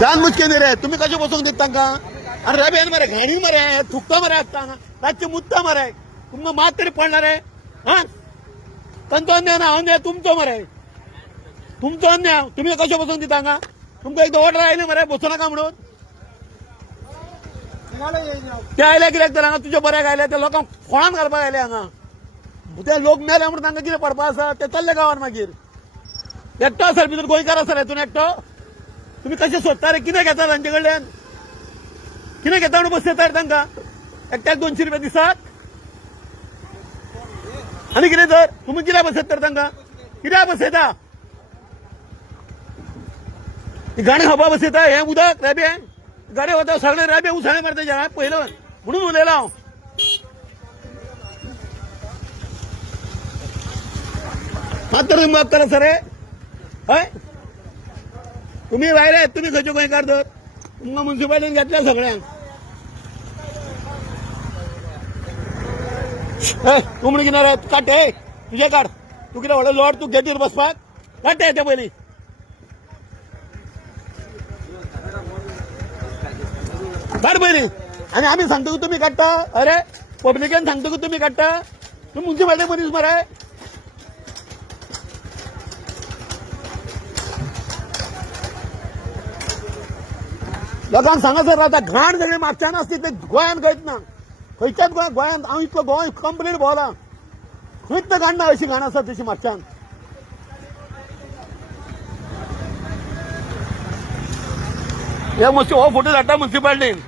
जान मुचके रे तुम्ही कशे बसून देत तांकां अरे रब्यान मरे घाणी मरे थुकता मरे आसता रातचे मुत्ता मरे तुमकां मात तरी पडणार रे हा तांचो अन्याय ना अन्याय तुमचो मरे तुमचो अन्याय तुम्ही कशे बसून दिता हांगा तुमकां एकदां ऑर्डर आयली मरे बसू नाका म्हणून ते आयले कित्याक तर हांगा तुज्या बऱ्याक आयले ते लोकांक खोळान घालपाक आयले हांगा ते लोक मेले म्हणून तांकां कितें पडपा आसा ते चल्ले गांवान मागीर एकटो आसा भितर गोंयकार आसा रे तूं एकटो तुम्ही कशे सोदता रे कितें घेता तांचे कडल्यान कितें घेता म्हणून बसयता रे तांकां एकट्याक 200 रुपया दिसाक आनी कितें तर तुमी कित्याक बसयता तर तांकां कित्याक बसयता गाणी खावपा बसयता हें उदक रेबे गाडी वता सगळे रेबे उसाळे मारता जरा पयलो म्हणून उलयला हांव मात तर तुम्ही माफ करा सर हय तुम्ही भायर तुम्ही खंयचे गोंयकार तर तुमकां म्युन्सिपाल्टीन घेतल्या सगळ्यांक तूं म्हण कितें रे काड हे तुजें काड तूं कितें व्हडलो लॉड तूं गेटीर बसपाक काड ते पयलीं काड पयलीं आनी आमी सांगता की तुमी काडटा अरे पब्लिकेन सांगता की तुमी काडटा तूं म्युन्सिपाल्टी मनीस मरे लोकांक सांगा सर आता घाण सगळी म्हापशान आसता ते गोंयान खंयच ना खंयच्याच गोंयान हांव इतलो गोंय कंप्लीट भोंवला खंयच घाण ना अशी घाण आसा तशी म्हापशान हे हो फोटो धाडटा म्युन्सिपाल्टीन